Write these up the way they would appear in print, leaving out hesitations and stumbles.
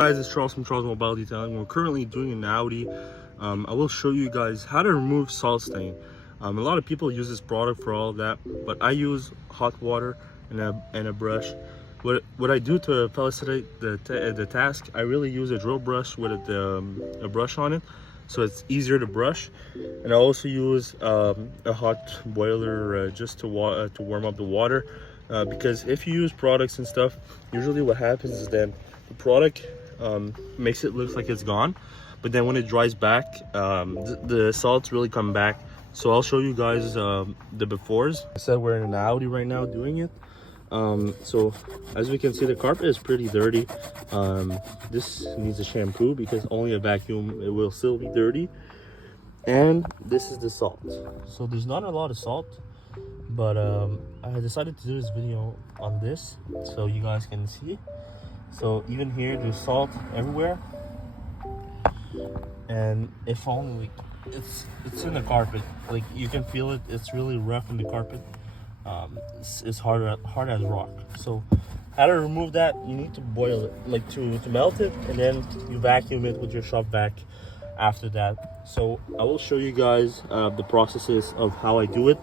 Guys, it's Charles from Charles Mobile Detailing. We're currently doing an Audi. I will show you guys how to remove salt stain. A lot of people use this product for all of that, but I use hot water and a brush. What I do to facilitate the task, I really use a drill brush with a brush on it, so it's easier to brush. And I also use a hot boiler just to warm up the water, because if you use products and stuff, usually what happens is that the product makes it look like it's gone, but then when it dries back, the salts really come back. So I'll show you guys the befores. I said we're in an Audi right now doing it. So as we can see, the carpet is pretty dirty. This needs a shampoo because only a vacuum it will still be dirty. And this is the salt. So there's not a lot of salt, but I decided to do this video on this so you guys can see. So even here there's salt everywhere, and if only it's in the carpet, like you can feel it. It's really rough in the carpet. It's hard as rock. So how to remove that, you need to boil it, like to melt it, and then you vacuum it with your shop vac after that. So I will show you guys the processes of how I do it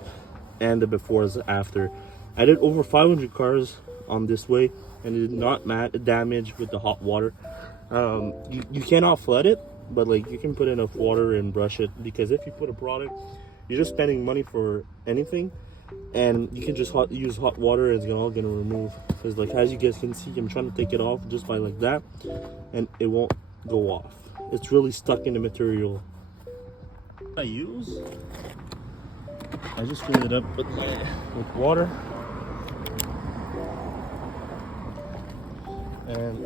and the befores after. I did over 500 cars on this way, and it did not damage with the hot water. You cannot flood it, but like you can put enough water and brush it, because if you put a product, you're just spending money for anything, and you can just use hot water and it's all gonna remove. Because like as you guys can see, I'm trying to take it off just by like that, and it won't go off. It's really stuck in the material. I just fill it up with water, and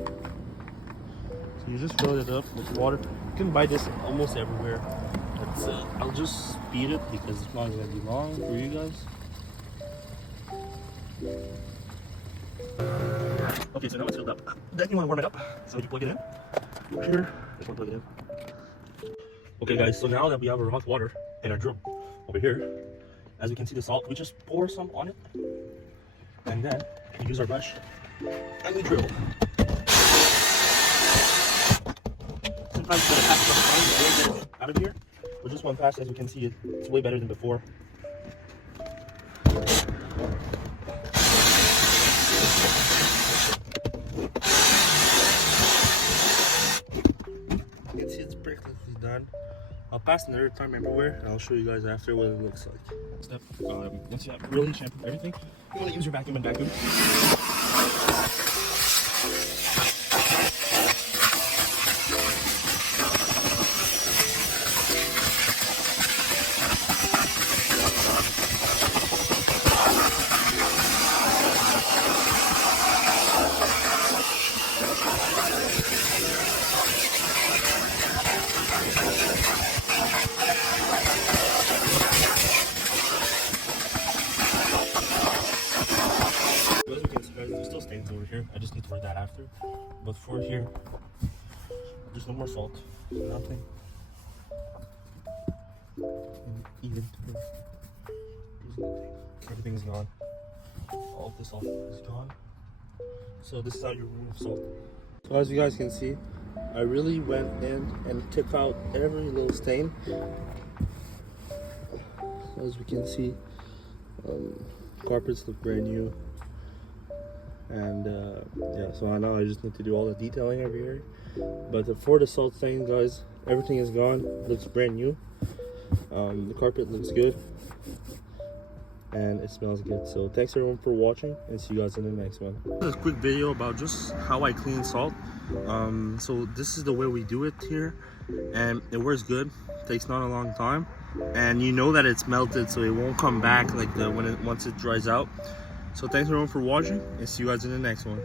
so you just fill it up with water. You can buy this almost everywhere. I'll just speed it because it's not gonna be long for you guys. Okay, so now it's filled up. Then you want to warm it up, so you plug it in. Here, just want to plug it in. Okay guys, so now that we have our hot water and our drill over here, as you can see the salt, we just pour some on it, and then we use our brush and we drill. Sometimes the pass out of here. With this one pass, as you can see, it's way better than before. You can see it's practically done. I'll pass another time everywhere, and I'll show you guys after what it looks like. Step, once you have really shampooed everything, you want to use your vacuum and vacuum. As you can see, guys, there's still stains over here. I just need to wear that after. But for here, there's no more salt. Nothing. Even there's nothing. Everything's gone. All of this salt is gone. So this is how you remove salt. So as you guys can see, I really went in and took out every little stain. As we can see, carpets look brand new. And yeah, so now I just need to do all the detailing over here. But for the salt stain, guys, everything is gone. It looks brand new. The carpet looks good, and it smells good. So thanks everyone for watching, and see you guys in the next one. This is a quick video about just how I clean salt. So this is the way we do it here, and it works good. Takes not a long time, and you know that it's melted, so it won't come back like once it dries out. So thanks everyone for watching, and see you guys in the next one.